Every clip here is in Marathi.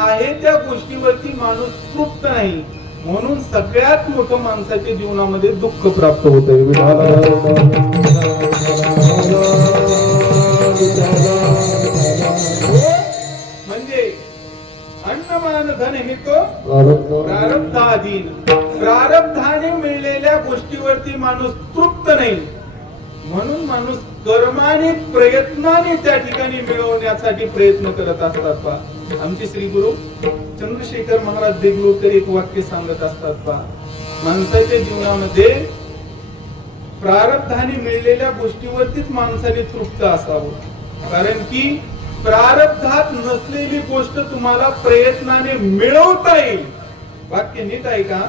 आहे त्या गोष्टीवरती माणूस तृप्त नाही. म्हणून सगळ्यात मोठं माणसाच्या जीवनामध्ये दुःख प्राप्त होत. म्हणजे अन्नमान धन हे तो प्रारब्धाधीन. प्रारब्धाने मिळलेल्या गोष्टीवरती माणूस तृप्त नाही. म्हणून माणूस कर्माने प्रयत्नाने त्या ठिकाणी मिळवण्यासाठी प्रयत्न करत असतात पा आमचे श्री गुरु चंद्रशेखर महाराज देगलूरकर एक वाक्य सांगत असतात पा माणसाच्या जीवनामध्ये प्रारब्धाने मिळलेल्या गोष्टीवरतीच माणसाने तृप्त असावं. कारण की प्रारब्धात नसलेली गोष्ट तुम्हाला प्रयत्नाने मिळवता येईल. वाक्य नीट आहे का?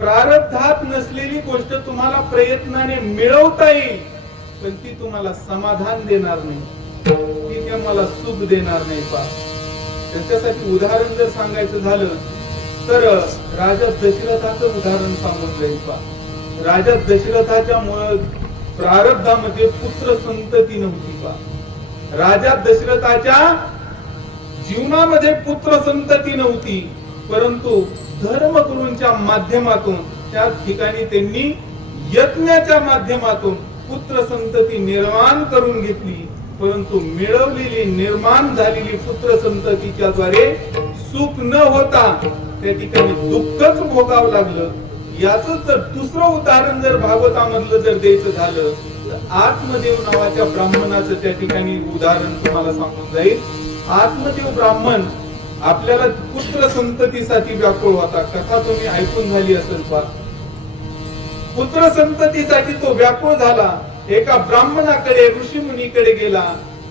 प्रारब्धात नसलेली गोष्ट तुम्हाला प्रयत्नाने मिळवता येईल पण ती तुम्हाला समाधान देणार नाही. ती तुम्हाला सुख देणार नाही पा. त्याच्यासाठी उदाहरण जर सांगायचं झालं तर राजा दशरथाचं उदाहरण सांगून जाईल पा. राजा दशरथाच्या प्रारब्धामध्ये पुत्र संतती नव्हती पा. राजा दशरथाच्या जीवनामध्ये पुत्र संतती नव्हती. परंतु धर्मगुरूंच्या माध्यमातून त्या ठिकाणी त्यांनी यज्ञाच्या माध्यमातून पुत्र संतती निर्माण करून घेतली परंतु मिळवलेली निर्माण झालेली पुत्र संततीच्या द्वारे सुख न होता त्या ठिकाणी दुःखच भोगावं लागलं. याच जर दुसरं उदाहरण जर भागवतामधलं जर द्यायचं झालं तर आत्मदेव नावाच्या ब्राह्मणाचं त्या ठिकाणी उदाहरण तुम्हाला सांगून जाईल. आत्मदेव ब्राह्मण आपल्याला पुत्र संततीसाठी व्याकुळ होता. कथा तुम्ही ऐकून झाली असेल पा पुत्र संततीसाठी तो व्याकुळ झाला. एका ब्राह्मणाकडे ऋषी मुनीकडे गेला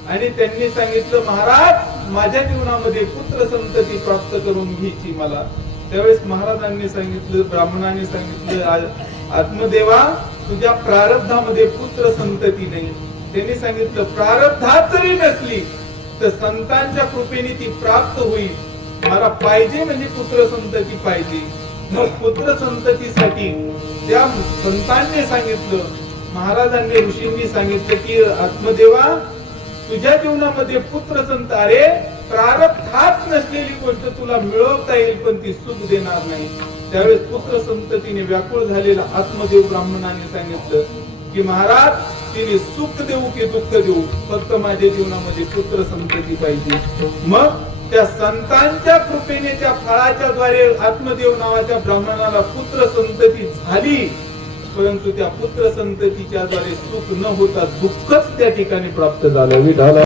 आणि त्यांनी सांगितलं महाराज माझ्या जीवनामध्ये पुत्र संतती प्राप्त करून घ्यायची मला. त्यावेळेस महाराजांनी सांगितलं ब्राह्मणाने सांगितलं आत्मदेवा तुझ्या प्रारब्धामध्ये पुत्र संतती नाही. त्यांनी सांगितलं प्रारब्धात जरी नसली. तर संतांच्या कृपेने ती प्राप्त होईल. मला पाहिजे म्हणजे पुत्र संतती पाहिजे. मग पुत्र संततीसाठी त्या संतांनी सांगितलं महाराजांनी ऋषींनी सांगितलं की आत्मदेवा तुझ्या जीवनामध्ये पुत्र संत अरे प्रारब्धात नसलेली गोष्ट तुला मिळवता येईल पण ती सुख देणार नाही. त्यावेळेस पुत्र संततीने व्याकुळ झालेला आत्मदेव ब्राह्मणाने सांगितलं की महाराज तिने सुख देऊ की दुःख देऊ फक्त माझ्या जीवनामध्ये पुत्र संतती पाहिजे. मग त्या संतांच्या कृपेने त्या फळाच्या द्वारे आत्मदेव नावाच्या ब्राह्मणाला पुत्र संतती झाली. परंतु त्या पुत्र संततीच्या द्वारे सुख न होता दुःखच त्या ठिकाणी प्राप्त झालं.